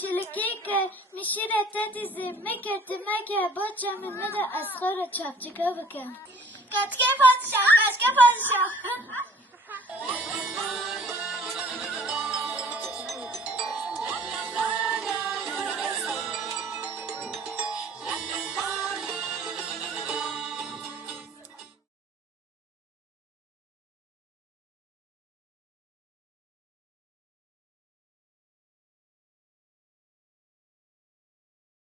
چلکیک میشیره تتیزی میکرد مگه با چمن مده از خور چپچکه بکن کچکه پادشاه